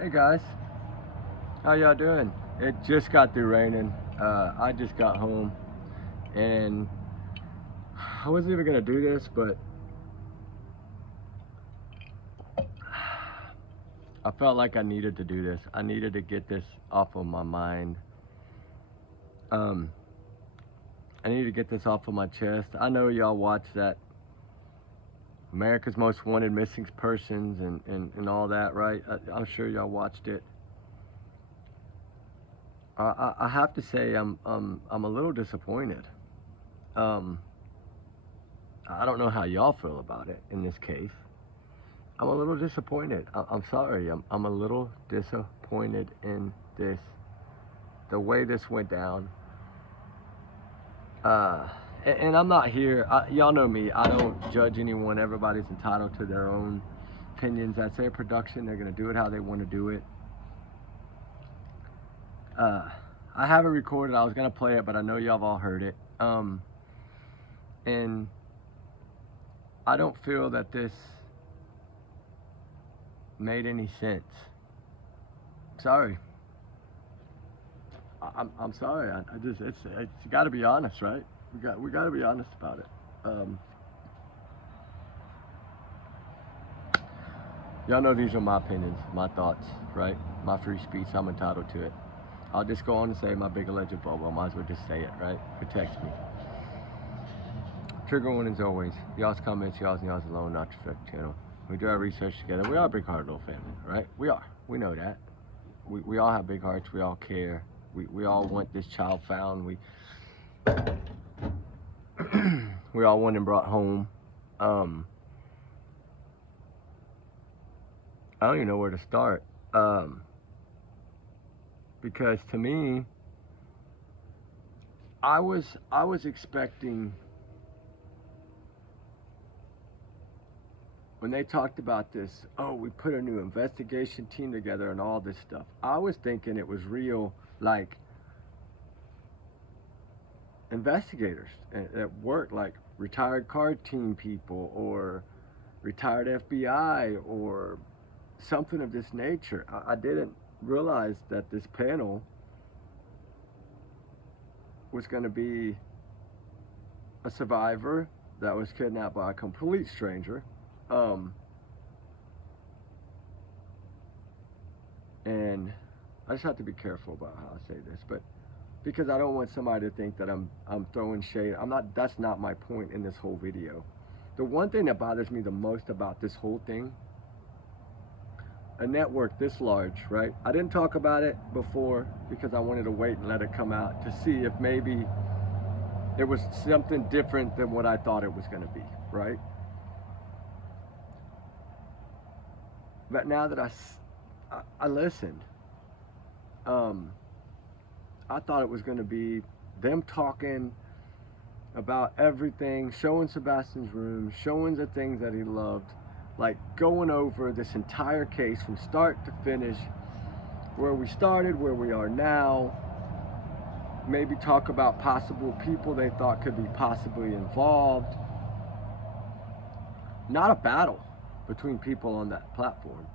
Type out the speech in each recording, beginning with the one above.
Hey guys, how y'all doing? It just got through raining. I just got home and I wasn't even gonna do this, but I felt like I needed to do this. I needed to get this off of my mind. Um, I need to get this off of my chest. I know y'all watch that America's Most Wanted Missing Persons and all that, right? I'm sure y'all watched it. I have to say I'm a little disappointed. Um, I don't know how y'all feel about it in this case. I'm a little disappointed. I'm sorry. I'm a little disappointed in this, the way this went down. And I'm not here. Y'all know me. I don't judge anyone. Everybody's entitled to their own opinions. That's their production. They're gonna do it how they want to do it. I have it recorded. I was gonna play it, but I know y'all have all heard it. And I don't feel that this made any sense. Sorry. I'm sorry. I just it's got to be honest, right? We got to be honest about it. Y'all know these are my opinions, my thoughts, right? My free speech. I'm entitled to it. I'll just go on and say my big alleged bubble. I might as well just say it, right? Protects me. Trigger warnings always. Y'all's comments, y'all's and y'all's alone, not your favorite channel. We do our research together. We are a big hearted little family, right? We are. We know that. We all have big hearts. We all care. We all want this child found. We all want him brought home. I don't even know where to start. Because to me, I was expecting, when they talked about this, oh, we put a new investigation team together and all this stuff. I was thinking it was real, like investigators at work, like retired card team people or retired FBI or something of this nature. I didn't realize that this panel was going to be a survivor that was kidnapped by a complete stranger. And I just have to be careful about how I say this, but because I don't want somebody to think that I'm throwing shade. I'm not. That's not my point in this whole video. The one thing that bothers me the most about this whole thing, a network this large, right? I didn't talk about it before because I wanted to wait and let it come out to see if maybe it was something different than what I thought it was going to be, right? But now that I listened, I thought it was going to be them talking about everything, showing Sebastian's room, showing the things that he loved, like going over this entire case from start to finish, where we started, where we are now, maybe talk about possible people they thought could be possibly involved. Not a battle between people on that platform.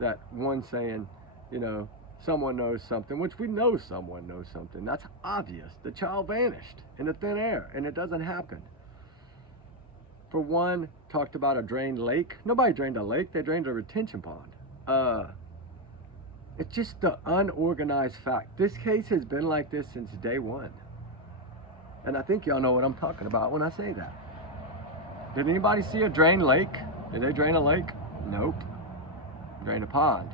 That one saying, you know, someone knows something, which we know someone knows something. That's obvious. The child vanished into thin air, and it doesn't happen. For one, talked about a drained lake. Nobody drained a lake. They drained a retention pond. It's just the unorganized fact. This case has been like this since day one. And I think y'all know what I'm talking about when I say that. Did anybody see a drained lake? Did they drain a lake? Nope. Drain a pond.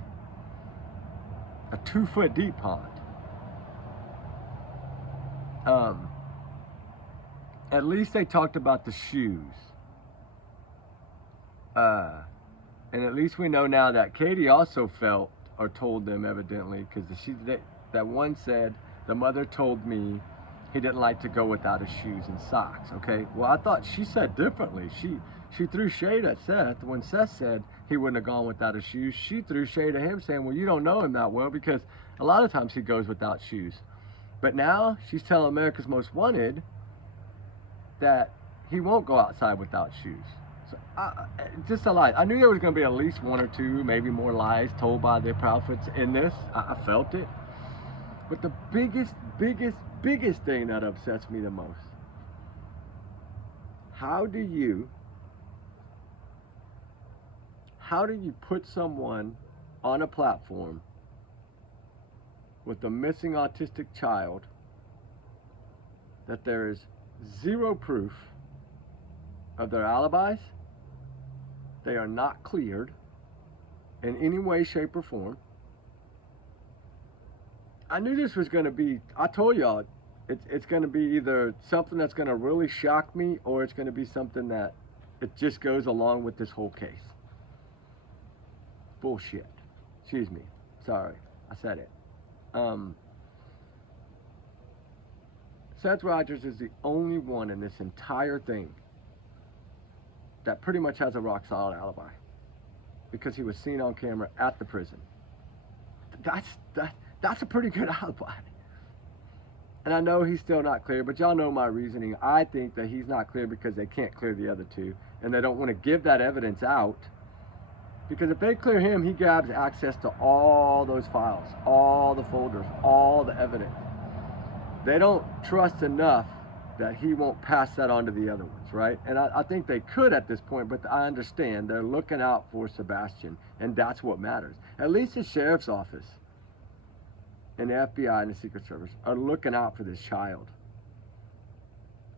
A 2-foot deep pond. At least they talked about the shoes. And at least we know now that Katie also felt, or told them evidently, because that one said, the mother told me he didn't like to go without his shoes and socks. Okay, well, I thought she said differently. She threw shade at Seth. When Seth said he wouldn't have gone without his shoes, she threw shade at him, saying, well, you don't know him that well, because a lot of times he goes without shoes. But now she's telling America's Most Wanted that he won't go outside without shoes. So just a lie. I knew there was going to be at least one or two, maybe more lies told by the prophets in this. I felt it. But the biggest thing that upsets me the most, how do you put someone on a platform with a missing autistic child that there is zero proof of their alibis, they are not cleared in any way, shape, or form. I knew this was going to be, I told y'all, it's going to be either something that's going to really shock me, or it's going to be something that it just goes along with this whole case. Bullshit. Excuse me. Sorry. I said it. Seth Rogers is the only one in this entire thing that pretty much has a rock solid alibi, because he was seen on camera at the prison. That's a pretty good alibi. And I know he's still not clear, but y'all know my reasoning. I think that he's not clear because they can't clear the other two, and they don't want to give that evidence out, because if they clear him, he grabs access to all those files, all the folders, all the evidence. They don't trust enough that he won't pass that on to the other ones, right? And I think they could at this point, but I understand they're looking out for Sebastian, and that's what matters. At least the sheriff's office and the FBI and the Secret Service are looking out for this child,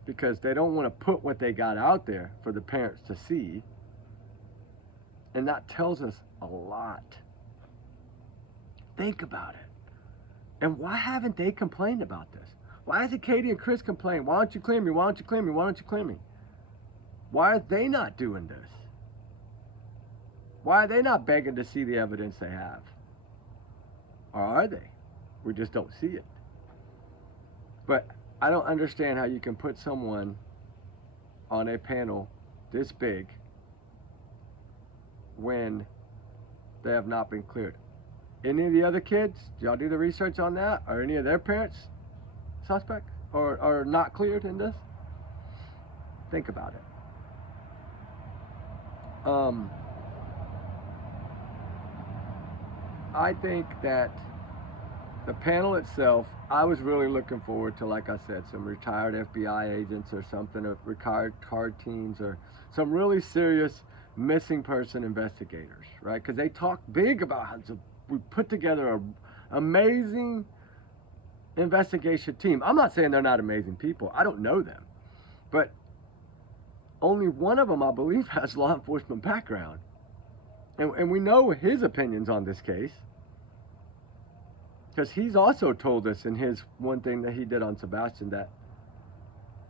because they don't want to put what they got out there for the parents to see, and that tells us a lot. Think about it. And why haven't they complained about this? Why hasn't Katie and Chris complained? Why don't you clear me? Why don't you clear me? Why don't you clear me? Why are they not doing this? Why are they not begging to see the evidence they have? Or are they? We just don't see it. But I don't understand how you can put someone on a panel this big when they have not been cleared. Any of the other kids, do y'all do the research on that? Are any of their parents suspect or not cleared in this? Think about it. I think that the panel itself, I was really looking forward to, like I said, some retired FBI agents or something, or retired card teams, or some really serious missing person investigators, right? Because they talk big about how we put together an amazing investigation team. I'm not saying they're not amazing people. I don't know them. But only one of them, I believe, has law enforcement background. And we know his opinions on this case, because he's also told us in his one thing that he did on Sebastian that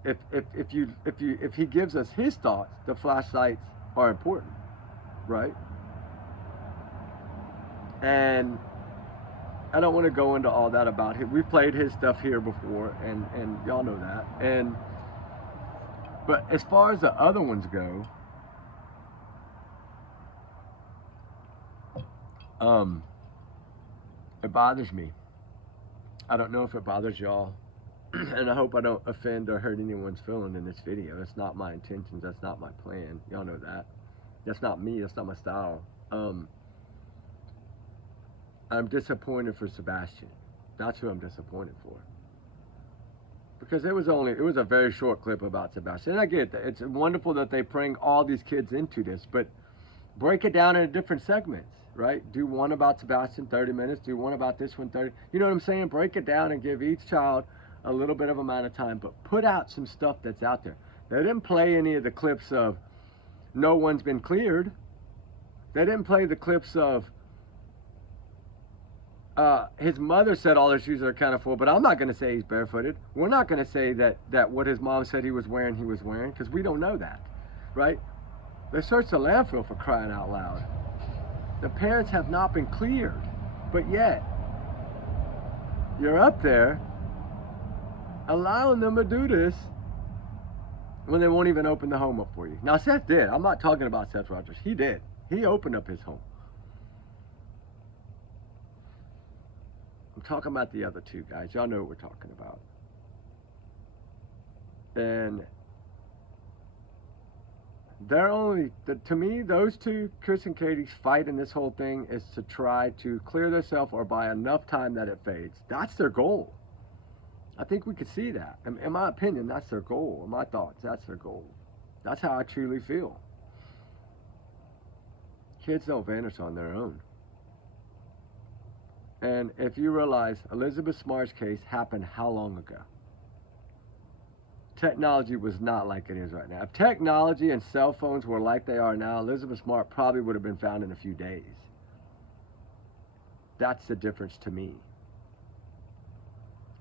if he gives us his thoughts, the flashlights are important, right? And I don't want to go into all that about him. We've played his stuff here before, and y'all know that. But as far as the other ones go, it bothers me. I don't know if it bothers y'all, and I hope I don't offend or hurt anyone's feeling in this video. That's not my intentions. That's not my plan. Y'all know that. That's not me. That's not my style. I'm disappointed for Sebastian. That's who I'm disappointed for. Because it was a very short clip about Sebastian. And I get that. It's wonderful that they bring all these kids into this, but break it down into different segments, right? Do one about Sebastian, 30 minutes. Do one about this one, 30. You know what I'm saying? Break it down and give each child a little bit of amount of time, but put out some stuff that's out there. They didn't play any of the clips of no one's been cleared. They didn't play the clips of his mother said all his shoes are kind of full, but I'm not going to say he's barefooted. We're not going to say that what his mom said he was wearing, because we don't know that, right? They searched the landfill, for crying out loud. The parents have not been cleared, but yet you're up there allowing them to do this when they won't even open the home up for you. Now, Seth did. I'm not talking about Seth Rogers. He did. He opened up his home. I'm talking about the other two guys. Y'all know what we're talking about. And They're only, to me, those two, Chris and Katie's fight in this whole thing is to try to clear themselves or buy enough time that it fades. That's their goal. I think we could see that. In my opinion, that's their goal. In my thoughts, that's their goal. That's how I truly feel. Kids don't vanish on their own. And if you realize Elizabeth Smart's case happened how long ago? Technology was not like it is right now. If technology and cell phones were like they are now, Elizabeth Smart probably would have been found in a few days. That's the difference to me.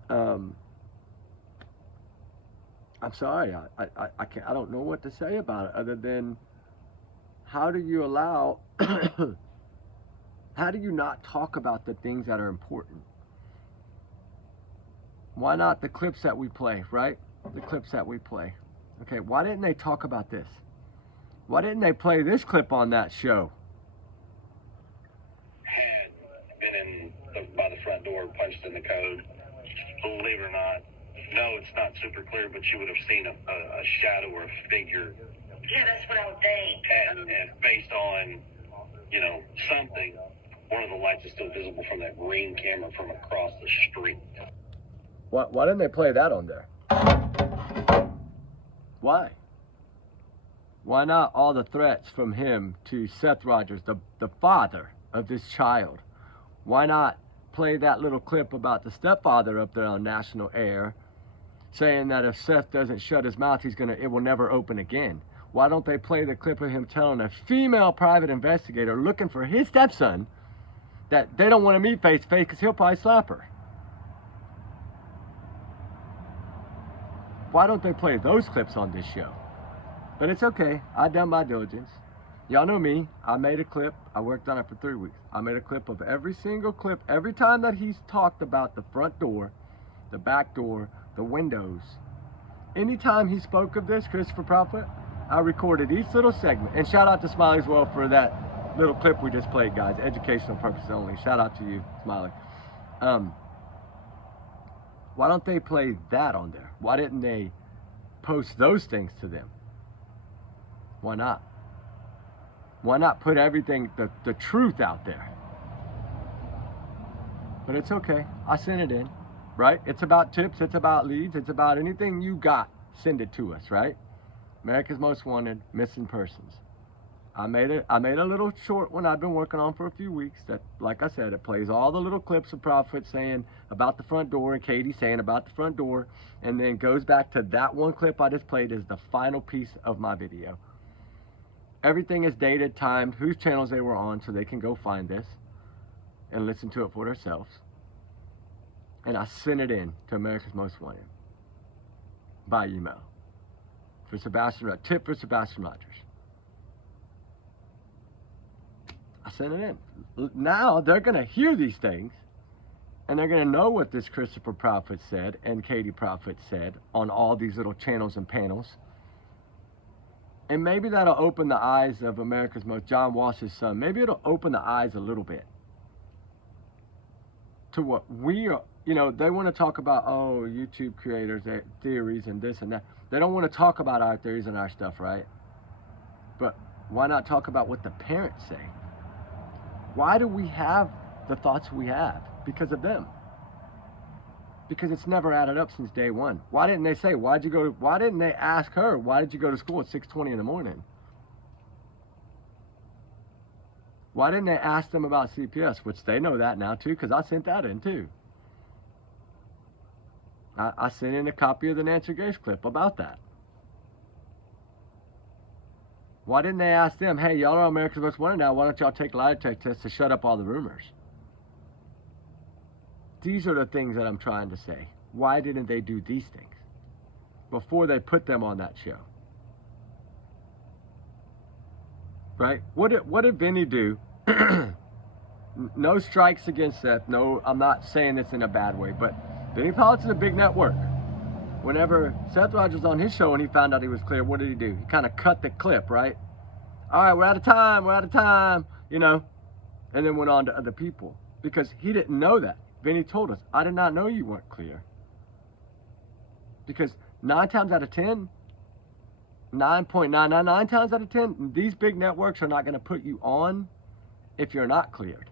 I'm sorry, I can't, I don't know what to say about it other than how do you allow, how do you not talk about the things that are important? Why not the clips that we play, right? The clips that we play. Okay, why didn't they talk about this? Why didn't they play this clip on that show? Had been by the front door, punched in the code. Believe it or not, no, it's not super clear, but you would have seen a shadow or a figure. Yeah, that's what I would think. And based on, you know, something, one of the lights is still visible from that green camera from across the street. Why didn't they play that on there? Why? Why not all the threats from him to Seth Rogers, the father of this child? Why not play that little clip about the stepfather up there on national air saying that if Seth doesn't shut his mouth, it will never open again? Why don't they play the clip of him telling a female private investigator looking for his stepson that they don't want to meet face to face because he'll probably slap her? Why don't they play those clips on this show? But it's okay. I done my diligence. Y'all know me. I made a clip. I worked on it for 3 weeks. I made a clip of every single clip. Every time that he's talked about the front door, the back door, the windows. Anytime he spoke of this, Christopher Prophet, I recorded each little segment. And shout out to Smiley as well for that little clip we just played, guys. Educational purposes only. Shout out to you, Smiley. Why don't they play that on there? Why didn't they post those things to them? Why not? Why not put everything, the truth out there? But it's okay. I sent it in, right? It's about tips. It's about leads. It's about anything you got. Send it to us, right? America's Most Wanted, missing persons. I made a little short one I've been working on for a few weeks that, like I said, it plays all the little clips of Prophet saying about the front door and Katie saying about the front door, and then goes back to that one clip I just played as the final piece of my video. Everything is dated, timed, whose channels they were on, so they can go find this and listen to it for themselves. And I sent it in to America's Most Wanted by email for Sebastian, tip for Sebastian Rogers. I sent it in. Now they're going to hear these things and they're going to know what this Christopher Prophet said and Katie Prophet said on all these little channels and panels. And maybe that'll open the eyes of America's Most, John Walsh's son. Maybe it'll open the eyes a little bit to what we are. You know, they want to talk about, oh, YouTube creators, their theories and this and that. They don't want to talk about our theories and our stuff, right? But why not talk about what the parents say? Why do we have the thoughts we have? Because of them. Because it's never added up since day one. Why didn't they say, why didn't they ask her, why did you go to school at 6:20 in the morning? Why didn't they ask them about CPS? Which they know that now too, because I sent that in too. I sent in a copy of the Nancy Grace clip about that. Why didn't they ask them, hey, y'all are America's Most Wanted now, why don't y'all take lie detector tests to shut up all the rumors? These are the things that I'm trying to say. Why didn't they do these things before they put them on that show? Right? What did Vinny do? No strikes against Seth. No, I'm not saying this in a bad way, but Vinny Politics is a big network. Whenever Seth Rogers was on his show and he found out he was clear, what did he do? He kind of cut the clip, right? All right, we're out of time, you know, and then went on to other people because he didn't know that. Vinny told us, I did not know you weren't clear. Because 9 times out of 10, 9.999 times out of 10, these big networks are not going to put you on if you're not cleared.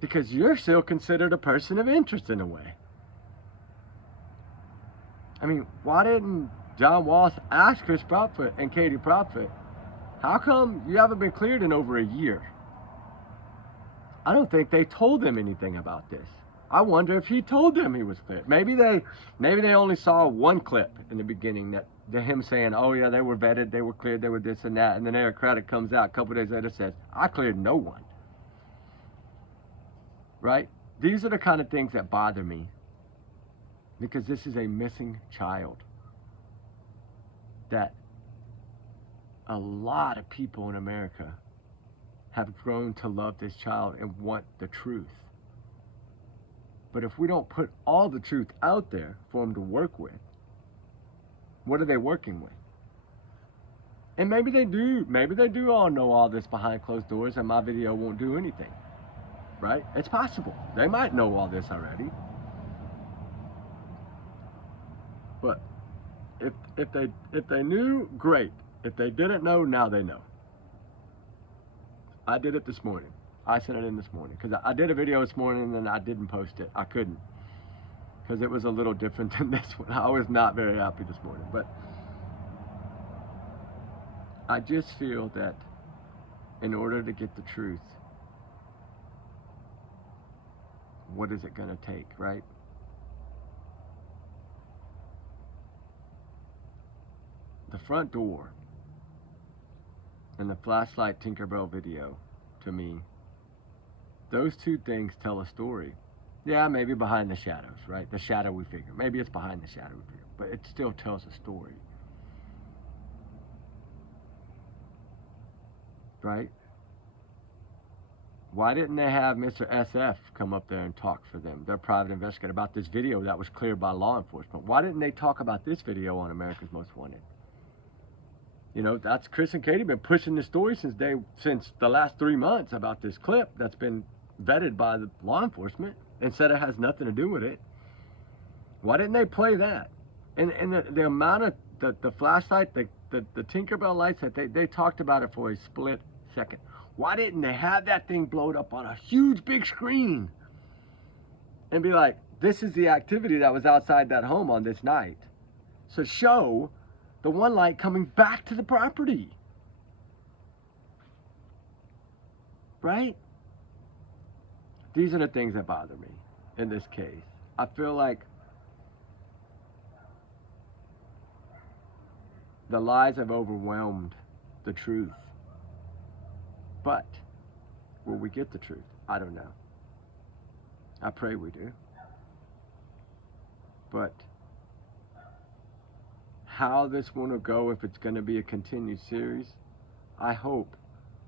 Because you're still considered a person of interest in a way. I mean, why didn't John Walsh ask Chris Proudfoot and Katie Proudfoot, how come you haven't been cleared in over a year? I don't think they told them anything about this. I wonder if he told them he was cleared. Maybe they only saw one clip in the beginning that him saying, oh yeah, they were vetted, they were cleared, they were this and that, and then Eric Craddock comes out a couple days later and says, I cleared no one. Right? These are the kind of things that bother me, because this is a missing child that a lot of people in America have grown to love this child and want the truth. But if we don't put all the truth out there for them to work with, what are they working with? And maybe they do all know all this behind closed doors and my video won't do anything. Right? It's possible. They might know all this already. But if they knew, great. If they didn't know, now they know. I did it this morning. I sent it in this morning because I did a video this morning and then I didn't post it. I couldn't because it was a little different than this one. I was not very happy this morning, but I just feel that in order to get the truth, what is it going to take, right? The front door and the flashlight Tinkerbell video, to me, those two things tell a story. Yeah, maybe behind the shadows, right? The shadow we figure. Maybe it's behind the shadow we figure, but it still tells a story. Right? Why didn't they have Mr. SF come up there and talk for them, their private investigator, about this video that was cleared by law enforcement? Why didn't they talk about this video on America's Most Wanted? You know, that's Chris and Katie been pushing the story since the last 3 months about this clip that's been vetted by the law enforcement and said it has nothing to do with it. Why didn't they play that? And the amount of the flashlight, the Tinkerbell lights, that they talked about it for a split second. Why didn't they have that thing blowed up on a huge big screen and be like, this is the activity that was outside that home on this night? So show the one light coming back to the property. Right? These are the things that bother me in this case. I feel like the lies have overwhelmed the truth. But will we get the truth? I don't know. I pray we do. But how this one will go, if it's going to be a continued series, I hope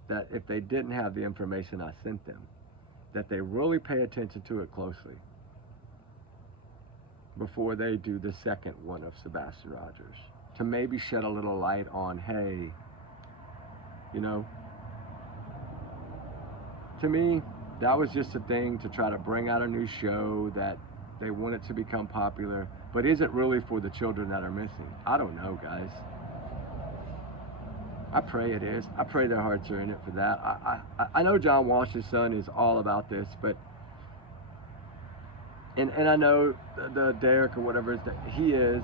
that if they didn't have the information I sent them, that they really pay attention to it closely before they do the second one of Sebastian Rogers, to maybe shed a little light on, hey, you know, to me, that was just a thing to try to bring out a new show that they want it to become popular, but is it really for the children that are missing? I don't know, guys. I pray it is. I pray their hearts are in it for that. I know John Walsh's son is all about this, but and I know the Derek or whatever he is.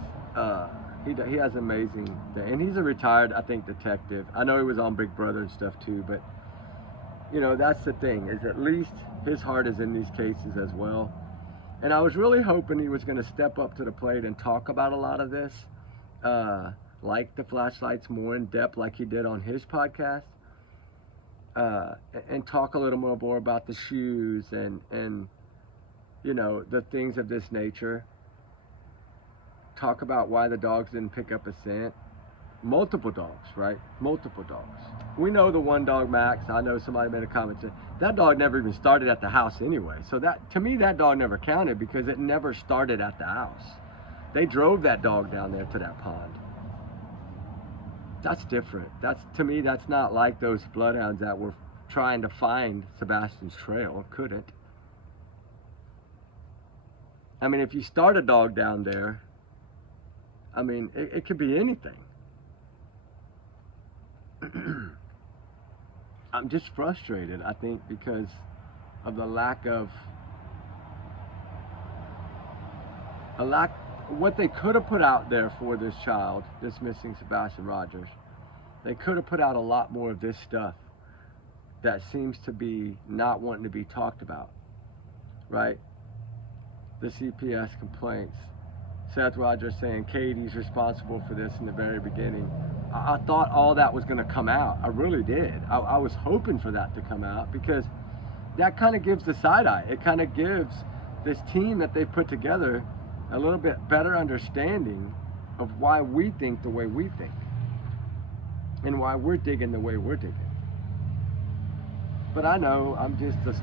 He has amazing, and he's a retired, I think, detective. I know he was on Big Brother and stuff too, but you know, that's the thing, is at least his heart is in these cases as well. And I was really hoping he was going to step up to the plate and talk about a lot of this, like the flashlights, more in depth, like he did on his podcast, and talk a little more about the shoes and you know, the things of this nature. Talk about why the dogs didn't pick up a scent. Multiple dogs, right? Multiple dogs. We know the one dog, Max. I know somebody made a comment saying that dog never even started at the house anyway. So that, to me, that dog never counted because it never started at the house. They drove that dog down there to that pond. That's different. That's, to me, that's not like those bloodhounds that were trying to find Sebastian's trail. Couldn't. I mean, if you start a dog down there I mean, it could be anything. I'm just frustrated, I think, because of the lack of what they could have put out there for this child, this missing Sebastian Rogers. They could have put out a lot more of this stuff that seems to be not wanting to be talked about, right? The CPS complaints, Seth Rogers saying Katie's responsible for this in the very beginning. I thought all that was going to come out. I really did. I was hoping for that to come out, because that kind of gives the side eye. It kind of gives this team that they put together a little bit better understanding of why we think the way we think and why we're digging the way we're digging. But I know I'm just a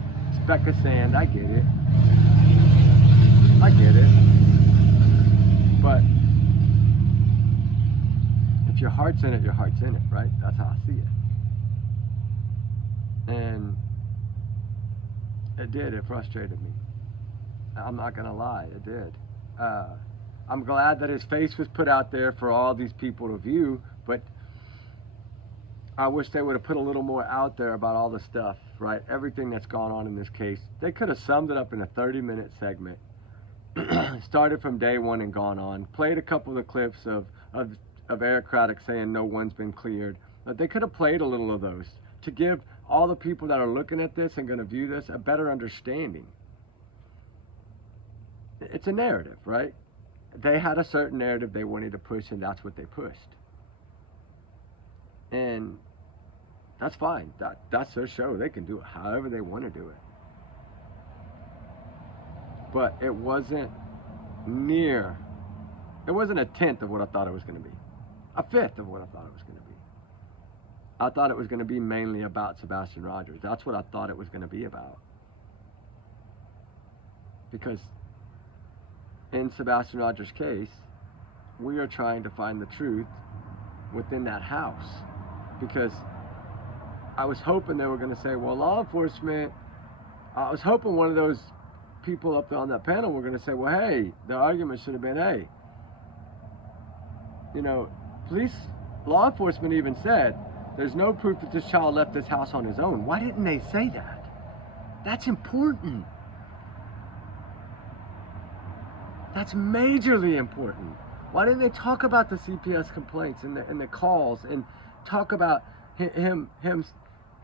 speck of sand. I get it. I get it. But if your heart's in it, your heart's in it, right? That's how I see it. And it did. It frustrated me. I'm not going to lie. It did. I'm glad that his face was put out there for all these people to view, but I wish they would have put a little more out there about all the stuff, right? Everything that's gone on in this case. They could have summed it up in a 30-minute segment. Started from day one and gone on. Played a couple of the clips of Eric Craddock saying no one's been cleared. But they could have played a little of those to give all the people that are looking at this and going to view this a better understanding. It's a narrative, right? They had a certain narrative they wanted to push, and that's what they pushed. And that's fine. That's their show. They can do it however they want to do it. But it wasn't a tenth of what I thought it was going to be. A fifth of what I thought it was going to be. I thought it was going to be mainly about Sebastian Rogers. That's what I thought it was going to be about. Because in Sebastian Rogers' case, we are trying to find the truth within that house. Because I was hoping they were going to say, well, law enforcement, I was hoping one of those people up there on that panel were going to say, well, hey, the argument should have been, hey, you know, law enforcement even said, there's no proof that this child left this house on his own. Why didn't they say that? That's important. That's majorly important. Why didn't they talk about the CPS complaints and the calls and talk about him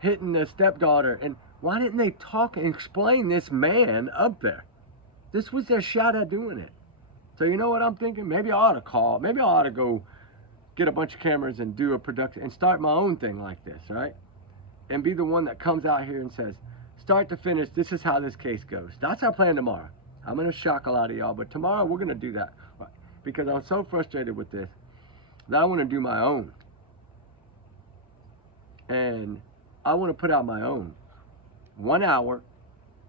hitting the stepdaughter? And why didn't they talk and explain this man up there? This was their shot at doing it. So you know what I'm thinking? Maybe I ought to call. Maybe I ought to go get a bunch of cameras and do a production and start my own thing like this, right? And be the one that comes out here and says, start to finish, this is how this case goes. That's our plan tomorrow. I'm going to shock a lot of y'all, but tomorrow we're going to do that. Because I'm so frustrated with this that I want to do my own. And I want to put out my own 1 hour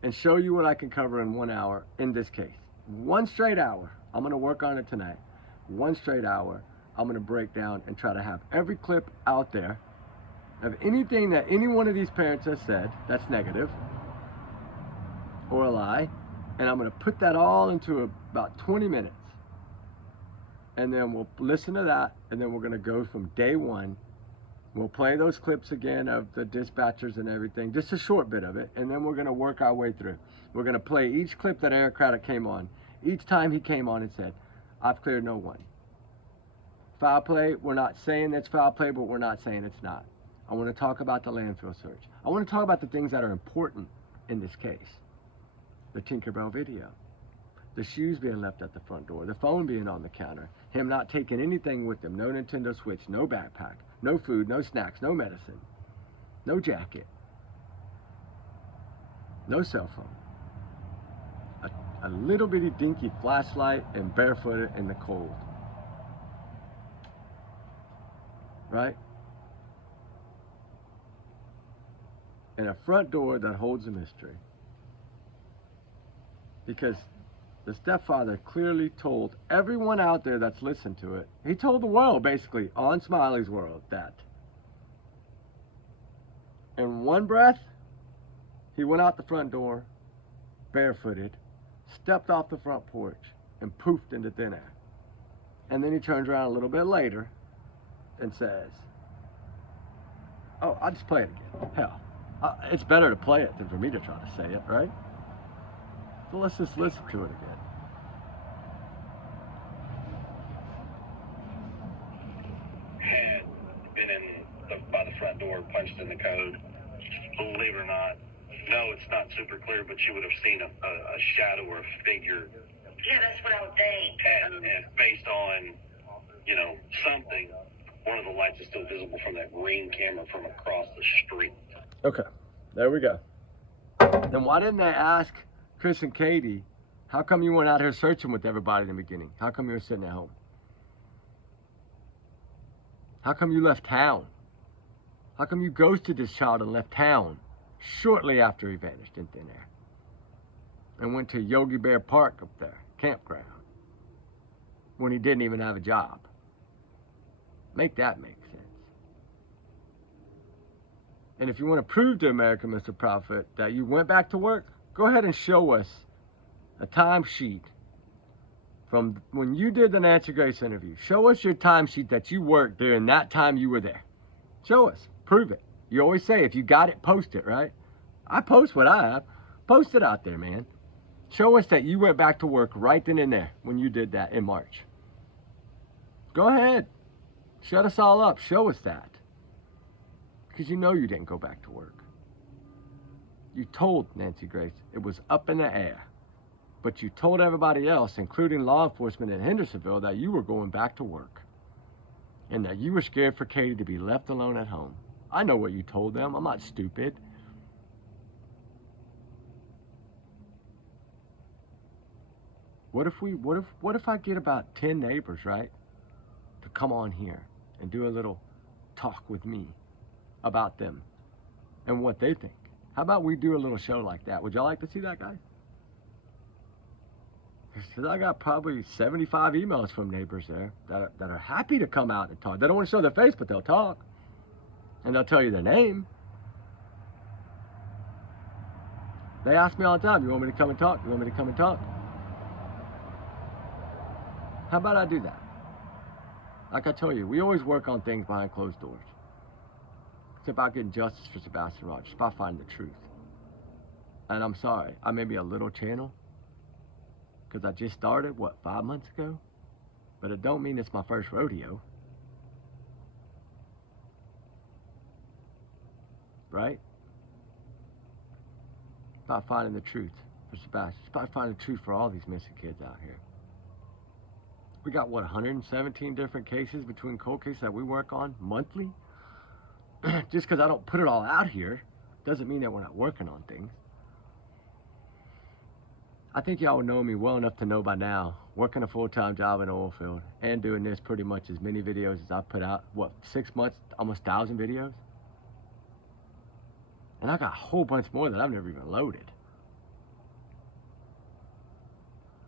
and show you what I can cover in 1 hour in this case. 1 straight hour. I'm going to work on it tonight. 1 straight hour. I'm going to break down and try to have every clip out there of anything that any one of these parents has said that's negative or a lie. And I'm going to put that all into about 20 minutes. And then we'll listen to that. And then we're going to go from day one. We'll play those clips again of the dispatchers and everything. Just a short bit of it. And then we're going to work our way through. We're going to play each clip that Eric Craddock came on. Each time he came on and said, I've cleared no one. Foul play, we're not saying it's foul play, but we're not saying it's not. I want to talk about the landfill search. I want to talk about the things that are important in this case. The Tinkerbell video, the shoes being left at the front door, the phone being on the counter, him not taking anything with him, no Nintendo Switch, no backpack, no food, no snacks, no medicine, no jacket, no cell phone, a little bitty dinky flashlight and barefooted in the cold, right? And a front door that holds a mystery. Because the stepfather clearly told everyone out there that's listened to it, he told the world basically on Smiley's World that in one breath, he went out the front door, barefooted, stepped off the front porch, and poofed into thin air. And then he turns around a little bit later and says, oh, I'll just play it again. Hell, it's better to play it than for me to try to say it, right? So let's just listen to it again. Had been by the front door, punched in the code. Believe it or not, no, it's not super clear, but you would have seen a shadow or a figure. Yeah, that's what I would think. And based on, something, one of the lights is still visible from that green camera from across the street. Okay, there we go. Then why didn't they ask Chris and Katie, how come you went out here searching with everybody in the beginning? How come you were sitting at home? How come you left town? How come you ghosted this child and left town shortly after he vanished in thin air? And went to Yogi Bear Park up there, campground, when he didn't even have a job. Make that make sense. And if you want to prove to America, Mr. Prophet, that you went back to work, go ahead and show us a timesheet from when you did the Nancy Grace interview. Show us your timesheet that you worked during that time you were there. Show us. Prove it. You always say, if you got it, post it, right? I post what I have. Post it out there, man. Show us that you went back to work right then and there when you did that in March. Go ahead. Shut us all up. Show us that. Because you know you didn't go back to work. You told Nancy Grace it was up in the air. But you told everybody else, including law enforcement in Hendersonville, that you were going back to work. And that you were scared for Katie to be left alone at home. I know what you told them. I'm not stupid. What if I get about 10 neighbors, right, to come on here and do a little talk with me about them and what they think? How about we do a little show like that? Would y'all like to see that, guys? Because I got probably 75 emails from neighbors there that are happy to come out and talk. They don't want to show their face, but they'll talk. And they'll tell you their name. They ask me all the time, you want me to come and talk? You want me to come and talk? How about I do that? Like I told you, we always work on things behind closed doors. It's about getting justice for Sebastian Rogers. It's about finding the truth. And I'm sorry, I may be a little channel, because I just started, 5 months ago? But it don't mean it's my first rodeo. Right? It's about finding the truth for Sebastian. It's about finding the truth for all these missing kids out here. We got, 117 different cases between cold cases that we work on monthly? Just because I don't put it all out here doesn't mean that we're not working on things. I think y'all know me well enough to know by now, working a full-time job in the oil field and doing this pretty much as many videos as I've put out, 6 months, almost 1,000 videos? And I got a whole bunch more that I've never even loaded.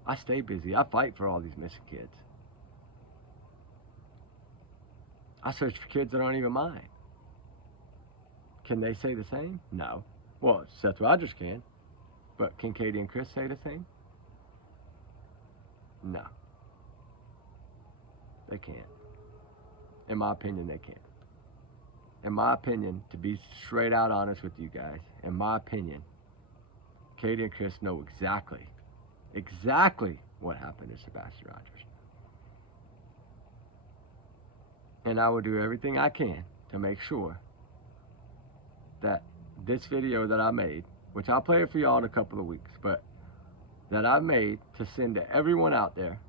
I stay busy. I fight for all these missing kids. I search for kids that aren't even mine. Can they say the same? No. Well, Seth Rogers can. But can Katie and Chris say the same? No. They can't. In my opinion, they can't. In my opinion, to be straight out honest with you guys, in my opinion, Katie and Chris know exactly what happened to Sebastian Rogers. And I will do everything I can to make sure that this video that I made, which I'll play it for y'all in a couple of weeks, but that I made to send to everyone out there,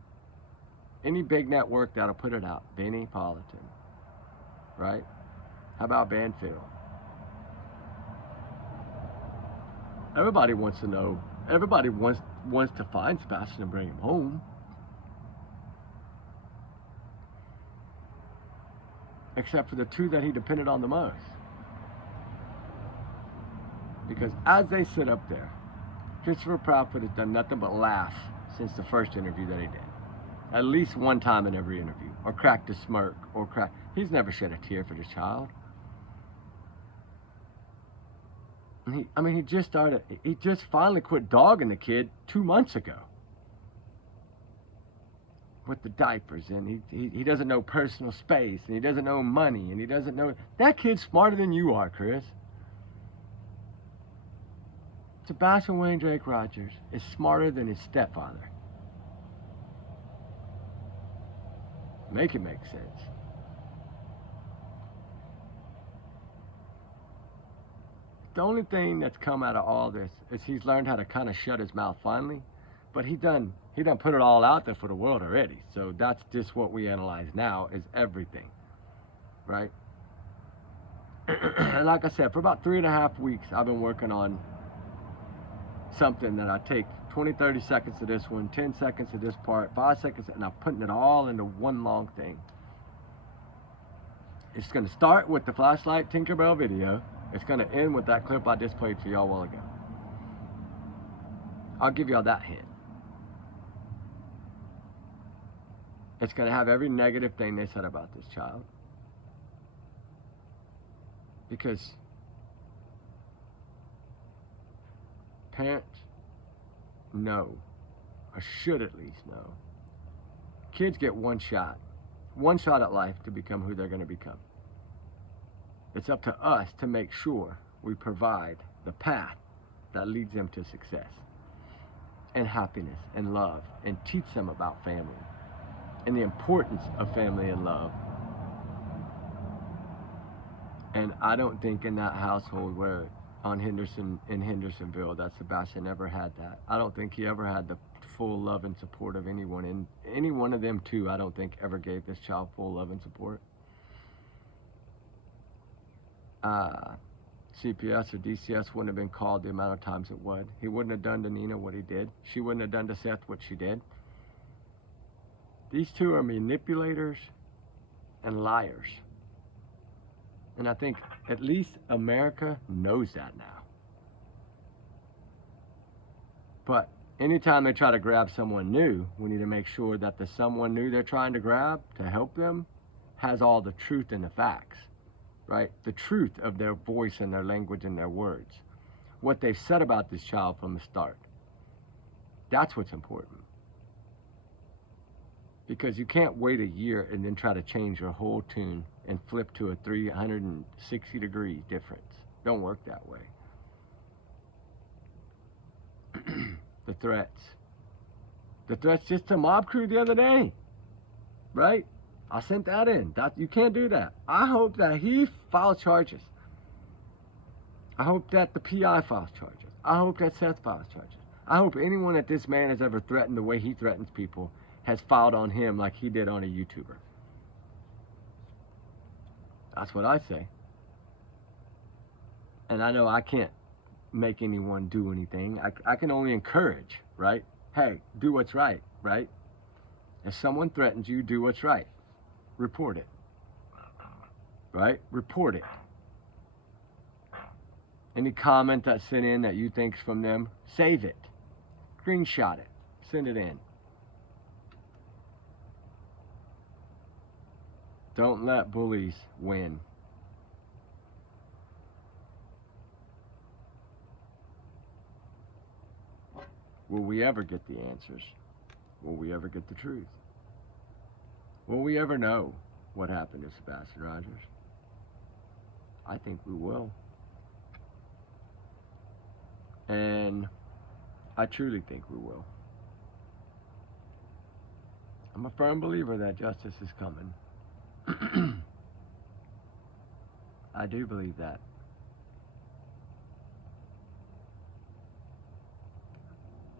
any big network that'll put it out, Benny Politan, right? How about Banfield? Everybody wants to know, everybody wants to find Sebastian and bring him home. Except for the two that he depended on the most. Because as they sit up there, Christopher Prophet has done nothing but laugh since the first interview that he did. At least one time in every interview. Or cracked a smirk. He's never shed a tear for this child. And he just finally quit dogging the kid 2 months ago. with the diapers, and he doesn't know personal space, and he doesn't know money, and he doesn't know. That kid's smarter than you are, Chris. Sebastian Wayne Drake Rogers is smarter than his stepfather. Make it make sense. The only thing that's come out of all this is he's learned how to kind of shut his mouth finally, but he done put it all out there for the world already. So that's just what we analyze now is everything, right? And like I said, for about 3.5 weeks, I've been working on something that I take 20, 30 seconds of this one, 10 seconds of this part, 5 seconds, and I'm putting it all into one long thing. It's going to start with the flashlight Tinkerbell video. It's going to end with that clip I just played for y'all a while ago. I'll give y'all that hint. It's going to have every negative thing they said about this child. Because parents know, or should at least know, kids get one shot at life to become who they're going to become. It's up to us to make sure we provide the path that leads them to success and happiness and love, and teach them about family and the importance of family and love. And I don't think in that household where in Hendersonville, that Sebastian ever had that. I don't think he ever had the full love and support of anyone. And any one of them too, I don't think ever gave this child full love and support. CPS or DCS wouldn't have been called the amount of times it would. He wouldn't have done to Nina what he did. She wouldn't have done to Seth what she did. These two are manipulators and liars. And I think at least America knows that now. But anytime they try to grab someone new, we need to make sure that the someone new they're trying to grab to help them has all the truth and the facts, right? The truth of their voice and their language and their words. What they've said about this child from the start. That's what's important. Because you can't wait a year and then try to change your whole tune and flip to a 360-degree difference. Don't work that way. The threats. The threats just to Mob Crew the other day, right? I sent that in. You can't do that. I hope that he files charges. I hope that the PI files charges. I hope that Seth files charges. I hope anyone that this man has ever threatened the way he threatens people has filed on him like he did on a YouTuber. That's what I say. And I know I can't make anyone do anything. I can only encourage, right? Hey, do what's right, right? If someone threatens you, do what's right. Report it. Right? Report it. Any comment that's sent in that you think's from them, save it. Screenshot it. Send it in. Don't let bullies win. Will we ever get the answers? Will we ever get the truth? Will we ever know what happened to Sebastian Rogers? I think we will. And I truly think we will. I'm a firm believer that justice is coming. I do believe that.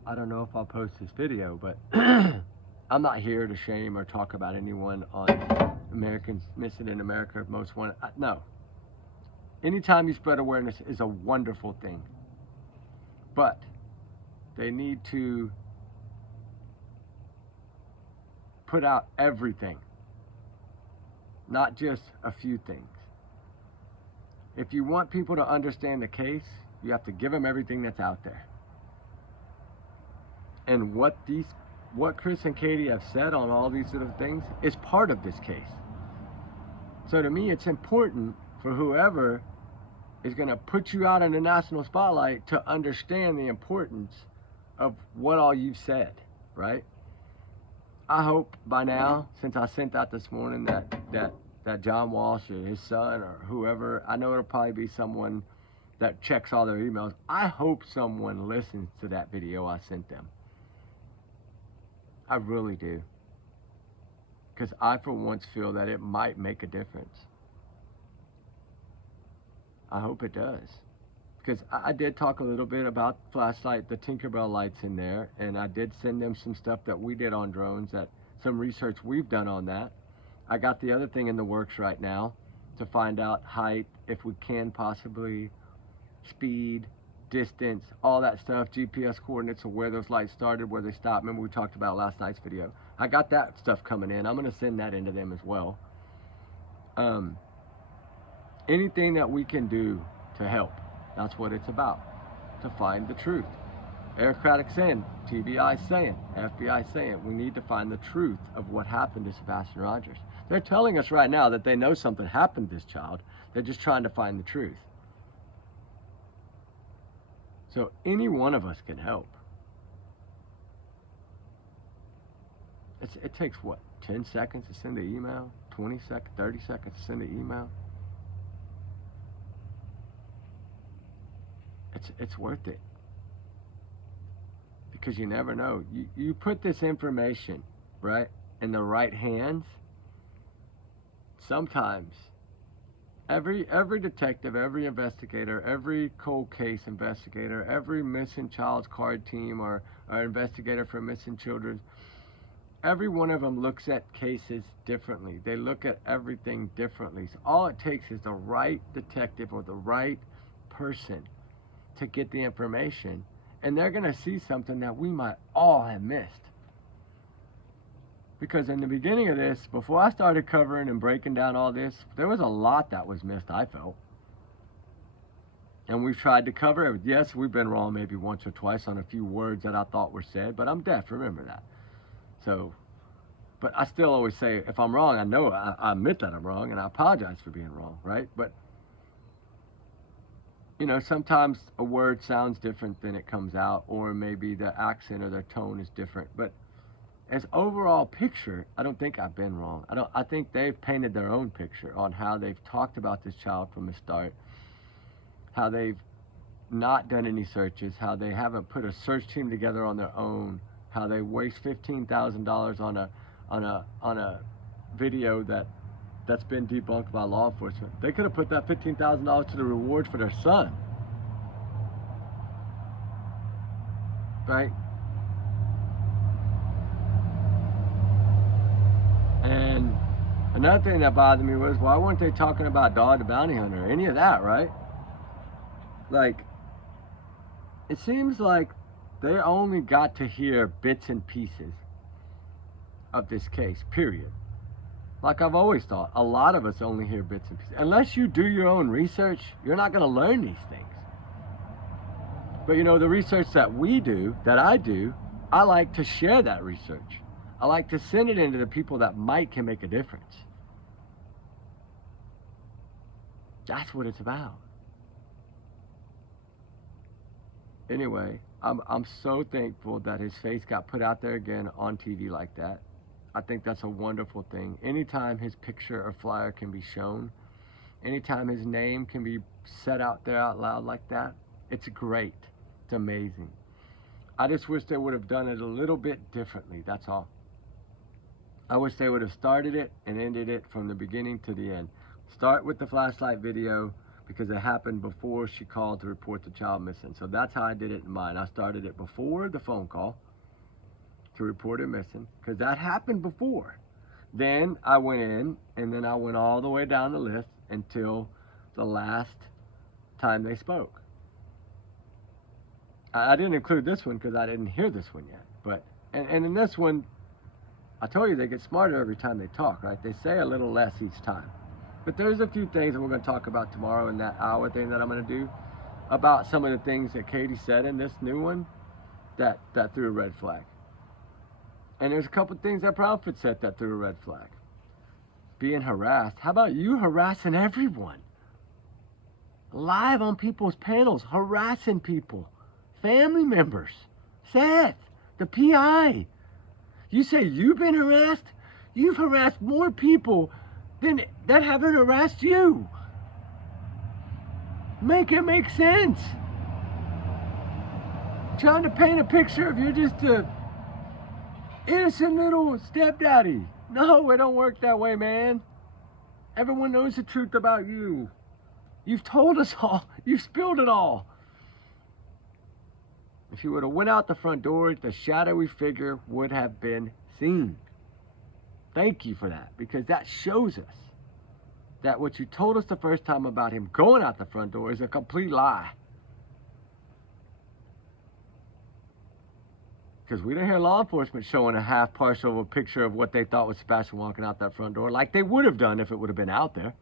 I don't know if I'll post this video, but I'm not here to shame or talk about anyone on Americans Missing in America, Most Wanted. No. Anytime you spread awareness is a wonderful thing. But they need to put out everything. Not just a few things. If you want people to understand the case, you have to give them everything that's out there. And what Chris and Katie have said on all these little things is part of this case. So to me, it's important for whoever is going to put you out in the national spotlight to understand the importance of what all you've said, right? I hope by now, since I sent out this morning that John Walsh or his son or whoever, I know it'll probably be someone that checks all their emails. I hope someone listens to that video I sent them. I really do. Because I, for once, feel that it might make a difference. I hope it does. Because I did talk a little bit about flashlight, the Tinkerbell lights in there, and I did send them some stuff that we did on drones, that some research we've done on that. I got the other thing in the works right now to find out height, if we can possibly, speed, distance, all that stuff, GPS coordinates of where those lights started, where they stopped. Remember we talked about last night's video. I got that stuff coming in. I'm going to send that into them as well. Anything that we can do to help. That's what it's about, to find the truth. Aircratic saying, TBI saying, FBI saying, we need to find the truth of what happened to Sebastian Rogers. They're telling us right now that they know something happened to this child. They're just trying to find the truth. So any one of us can help. It takes what, 10 seconds to send an email? 20 seconds, 30 seconds to send an email? It's worth it, because you never know. You put this information, right, in the right hands. Sometimes every detective, every investigator, every cold case investigator, every missing child's card team or investigator for missing children, every one of them looks at cases differently. They look at everything differently. So all it takes is the right detective or the right person to get the information, and they're going to see something that we might all have missed. Because in the beginning of this, before I started covering and breaking down all this, there was a lot that was missed, I felt. And we've tried to cover it. Yes, we've been wrong maybe once or twice on a few words that I thought were said, but I'm deaf, remember that. So, but I still always say, if I'm wrong, I admit that I'm wrong, and I apologize for being wrong, right? But you know, sometimes a word sounds different than it comes out, or maybe the accent or their tone is different. But as overall picture, I don't think I've been wrong. I think they've painted their own picture on how they've talked about this child from the start, how they've not done any searches, how they haven't put a search team together on their own, how they waste $15,000 on a video that's been debunked by law enforcement. They could have put that $15,000 to the reward for their son. Right? And another thing that bothered me was, why weren't they talking about Dog the Bounty Hunter or any of that, right? Like, it seems like they only got to hear bits and pieces of this case, period. Like I've always thought, a lot of us only hear bits and pieces. Unless you do your own research, you're not going to learn these things. But you know, the research that we do, that I do, I like to share that research. I like to send it into the people that can make a difference. That's what it's about. Anyway, I'm so thankful that his face got put out there again on TV like that. I think that's a wonderful thing. Anytime his picture or flyer can be shown, anytime his name can be said out there out loud like that, it's great. It's amazing. I just wish they would have done it a little bit differently, that's all. I wish they would have started it and ended it from the beginning to the end. Start with the flashlight video, because it happened before she called to report the child missing. So that's how I did it in mine. I started it before the phone call to report him missing, because that happened before. Then I went in, and then I went all the way down the list until the last time they spoke. I didn't include this one because I didn't hear this one yet. But and in this one, I told you they get smarter every time they talk, right? They say a little less each time. But there's a few things that we're going to talk about tomorrow in that hour thing that I'm going to do about some of the things that Katie said in this new one that threw a red flag. And there's a couple things that Proudfoot said that threw a red flag. Being harassed. How about you harassing everyone? Live on people's panels, harassing people. Family members. Seth, the PI. You say you've been harassed? You've harassed more people than that haven't harassed you. Make it make sense. Trying to paint a picture of you're just a innocent little stepdaddy. No, it don't work that way, man. Everyone knows the truth about you. You've told us all. You've spilled it all. If you would have went out the front door, the shadowy figure would have been seen. Thank you for that, because that shows us that what you told us the first time about him going out the front door is a complete lie. Because we didn't hear law enforcement showing a half partial of a picture of what they thought was Sebastian walking out that front door, like they would have done if it would have been out there.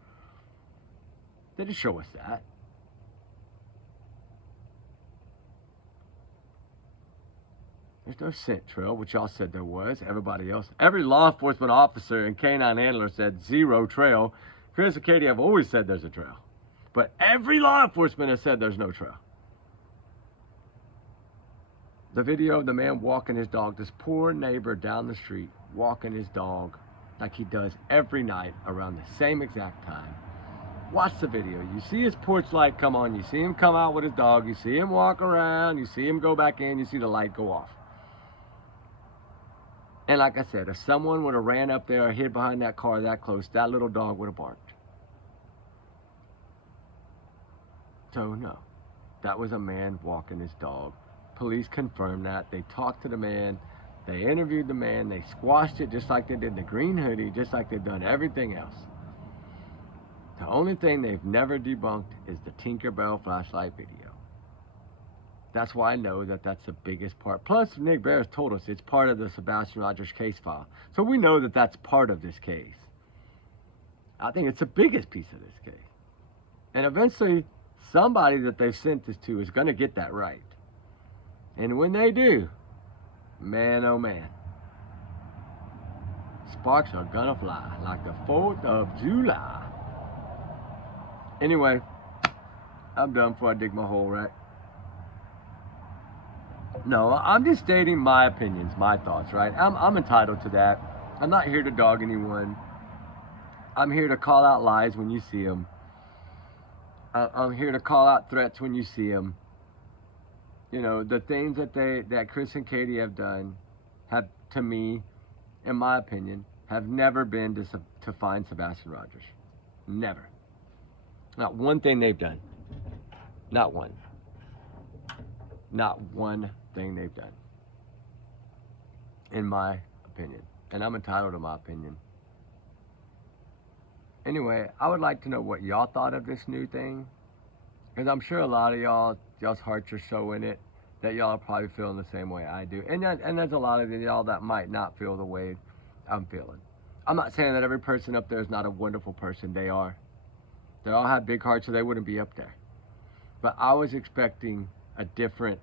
They didn't show us that. There's no scent trail, which y'all said there was. Everybody else, every law enforcement officer and canine handler said zero trail. Chris and Katie have always said there's a trail. But every law enforcement has said there's no trail. The video of the man walking his dog, this poor neighbor down the street, walking his dog like he does every night around the same exact time. Watch the video. You see his porch light come on. You see him come out with his dog. You see him walk around. You see him go back in. You see the light go off. And like I said, if someone would have ran up there or hid behind that car that close, that little dog would have barked. So no, that was a man walking his dog. Police confirmed that. They talked to the man. They interviewed the man. They squashed it just like they did the green hoodie, just like they've done everything else. The only thing they've never debunked is the Tinkerbell flashlight video. That's why I know that that's the biggest part. Plus, Nick Bears told us it's part of the Sebastian Rogers case file. So we know that that's part of this case. I think it's the biggest piece of this case. And eventually, somebody that they've sent this to is going to get that right. And when they do, man, oh man, sparks are going to fly like the 4th of July. Anyway, I'm done before I dig my hole, right? No, I'm just stating my opinions, my thoughts, right? I'm entitled to that. I'm not here to dog anyone. I'm here to call out lies when you see them. I'm here to call out threats when you see them. You know, the things that Chris and Katie have done have, to me, in my opinion, have never been to find Sebastian Rogers. Never. Not one thing they've done. Not one. Not one thing they've done. In my opinion. And I'm entitled to my opinion. Anyway, I would like to know what y'all thought of this new thing. Because I'm sure a lot of y'all's hearts are so in it that y'all are probably feeling the same way I do. And there's a lot of y'all that might not feel the way I'm feeling. I'm not saying that every person up there is not a wonderful person. They are. They all have big hearts, so they wouldn't be up there. But I was expecting a different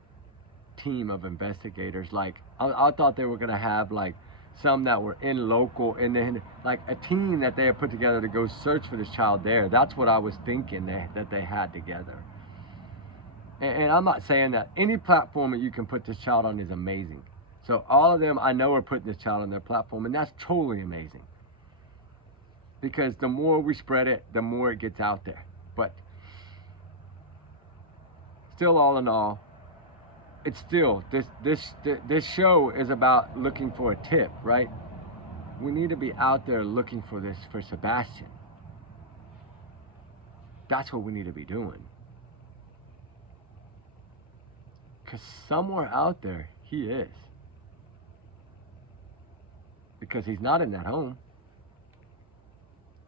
team of investigators. Like, I thought they were going to have, like, some that were in local, and then, like, a team that they had put together to go search for this child there. That's what I was thinking that they had together. And I'm not saying that any platform that you can put this child on is amazing. So all of them, I know, are putting this child on their platform, and that's totally amazing. Because the more we spread it, the more it gets out there. But still, all in all, it's still, this show is about looking for a tip, right? We need to be out there looking for Sebastian. That's what we need to be doing. Because somewhere out there, he is. Because he's not in that home.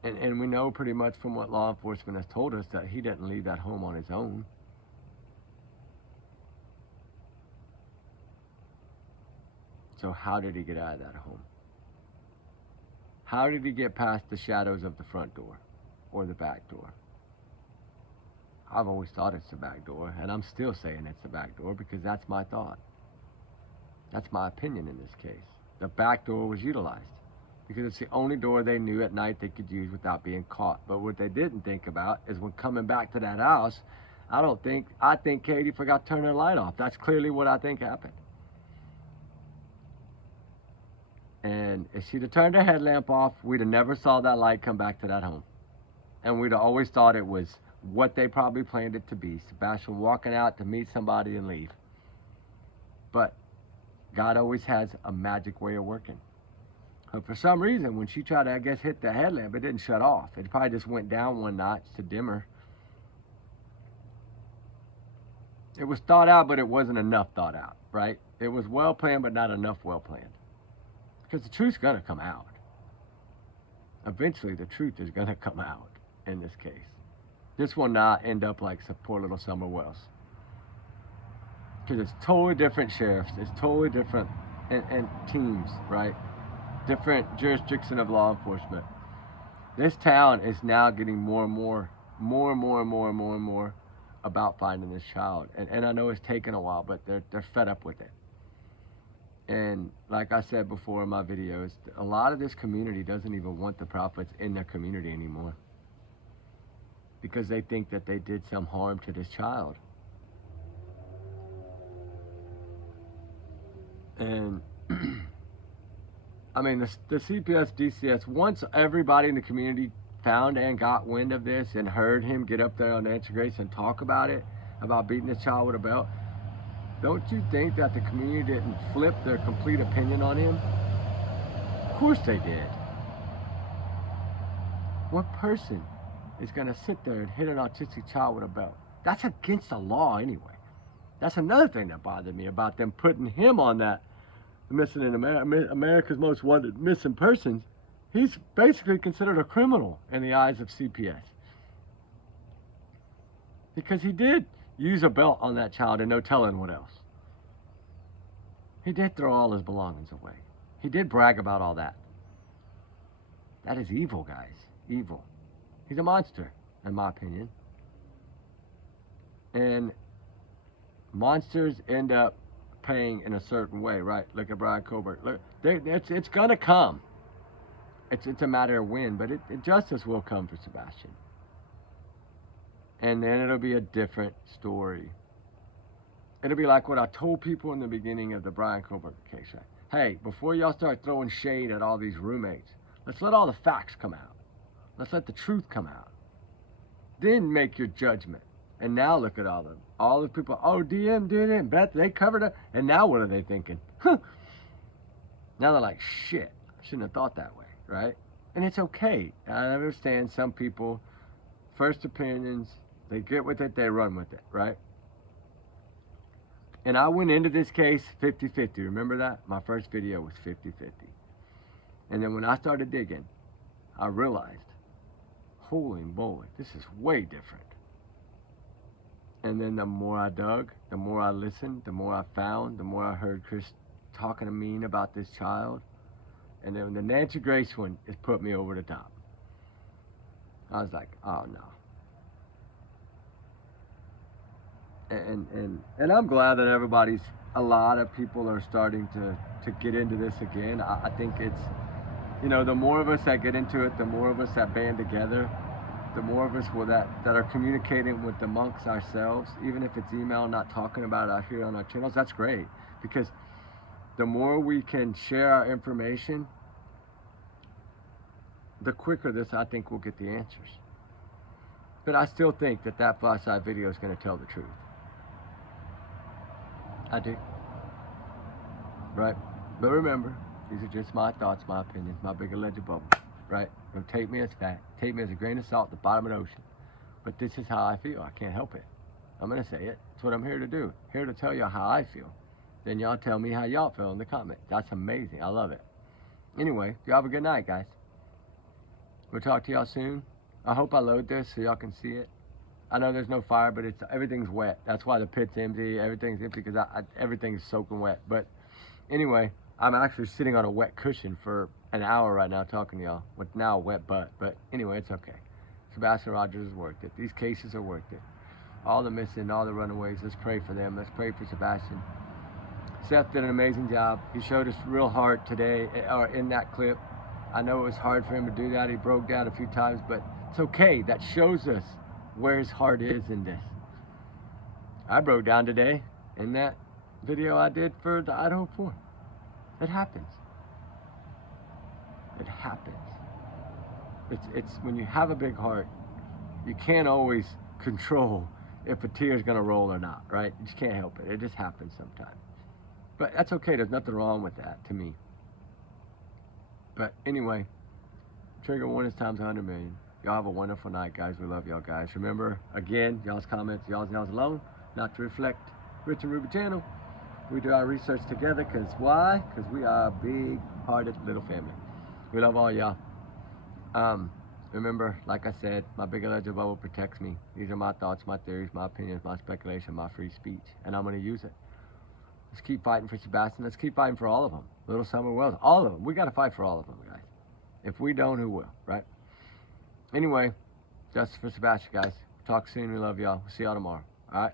And we know pretty much from what law enforcement has told us that he didn't leave that home on his own. So how did he get out of that home? How did he get past the shadows of the front door or the back door? I've always thought it's the back door, and I'm still saying it's the back door because that's my thought. That's my opinion in this case. The back door was utilized because it's the only door they knew at night they could use without being caught. But what they didn't think about is when coming back to that house, I think Katie forgot to turn her light off. That's clearly what I think happened. And if she'd have turned her headlamp off, we'd have never saw that light come back to that home. And we'd have always thought it was what they probably planned it to be. Sebastian walking out to meet somebody and leave. But God always has a magic way of working. But for some reason, when she tried to, I guess, hit the headlamp, it didn't shut off. It probably just went down one notch to dimmer. It was thought out, but it wasn't enough thought out, right? It was well planned, but not enough well planned. Because the truth's gonna come out. Eventually, the truth is gonna come out in this case. This will not end up like some poor little Summer Wells. Because it's totally different sheriffs, it's totally different and teams, right? Different jurisdiction of law enforcement. This town is now getting more and more about finding this child. And I know it's taken a while, but they're fed up with it. And like I said before in my videos, a lot of this community doesn't even want the prophets in their community anymore. Because they think that they did some harm to this child. And I mean, the CPS, DCS, once everybody in the community found and got wind of this and heard him get up there on Answer Grace and talk about it, about beating this child with a belt, don't you think that the community didn't flip their complete opinion on him? Of course they did. What person is going to sit there and hit an autistic child with a belt? That's against the law anyway. That's another thing that bothered me about them putting him on that missing in America's Most Wanted missing persons. He's basically considered a criminal in the eyes of CPS. Because he did use a belt on that child and no telling what else. He did throw all his belongings away. He did brag about all that. That is evil, guys. Evil. He's a monster, in my opinion. And monsters end up paying in a certain way, right? Look at Brian Colbert. Look, it's gonna come. It's a matter of when, but justice will come for Sebastian. And then it'll be a different story. It'll be like what I told people in the beginning of the Brian Colbert case. Right? Hey, before y'all start throwing shade at all these roommates, let's let all the facts come out. Let's let the truth come out. Then make your judgment. And now look at all the people, oh, DM did it, and Beth, they covered it. And now what are they thinking? Huh. Now they're like, shit, I shouldn't have thought that way, right? And it's okay. I understand some people, first opinions, they get with it, they run with it, right? And I went into this case 50-50. Remember that? My first video was 50-50. And then when I started digging, I realized, holy moly, this is way different. And then the more I dug, the more I listened, the more I found, the more I heard Chris talking to me about this child. And then the Nancy Grace one, it put me over the top. I was like, oh no. And I'm glad that a lot of people are starting to get into this again. I think it's, you know, the more of us that get into it, the more of us that band together, the more of us that are communicating with amongst ourselves, even if it's email, not talking about it out here on our channels, that's great. Because the more we can share our information, the quicker this, I think, will get the answers. But I still think that flashlight video is going to tell the truth. I do. Right? But remember, these are just my thoughts, my opinions, my big alleged bubble. Right? Don't take me as fact. Take me as a grain of salt at the bottom of the ocean. But this is how I feel. I can't help it. I'm going to say it. It's what I'm here to do. Here to tell you how I feel. Then y'all tell me how y'all feel in the comments. That's amazing. I love it. Anyway, you have a good night, guys. We'll talk to y'all soon. I hope I load this so y'all can see it. I know there's no fire, but everything's wet. That's why the pit's empty. Everything's empty because everything's soaking wet. But anyway, I'm actually sitting on a wet cushion for an hour right now talking to y'all with now a wet butt. But anyway, it's okay. Sebastian Rogers is worth it. These cases are worth it. All the missing, all the runaways. Let's pray for them. Let's pray for Sebastian. Seth did an amazing job. He showed us real heart today, or in that clip. I know it was hard for him to do that. He broke down a few times, but it's okay. That shows us where his heart is in this. I broke down today in that video I did for the Idaho 4. It happens. It happens. It's when you have a big heart, you can't always control if a tear is going to roll or not, right? You just can't help it. It just happens sometimes. But that's okay. There's nothing wrong with that to me. But anyway, trigger warnings times 100 million. Y'all have a wonderful night, guys. We love y'all, guys. Remember, again, y'all's comments, y'all's alone, not to reflect Rich and Ruby channel. We do our research together, because why? Because we are a big-hearted little family. We love all y'all. Remember, like I said, my big electric bubble protects me. These are my thoughts, my theories, my opinions, my speculation, my free speech, and I'm going to use it. Let's keep fighting for Sebastian. Let's keep fighting for all of them. Little Summer Wells, all of them. We got to fight for all of them, guys. If we don't, who will, right? Anyway, justice for Sebastian, guys. Talk soon. We love y'all. We'll see y'all tomorrow. All right?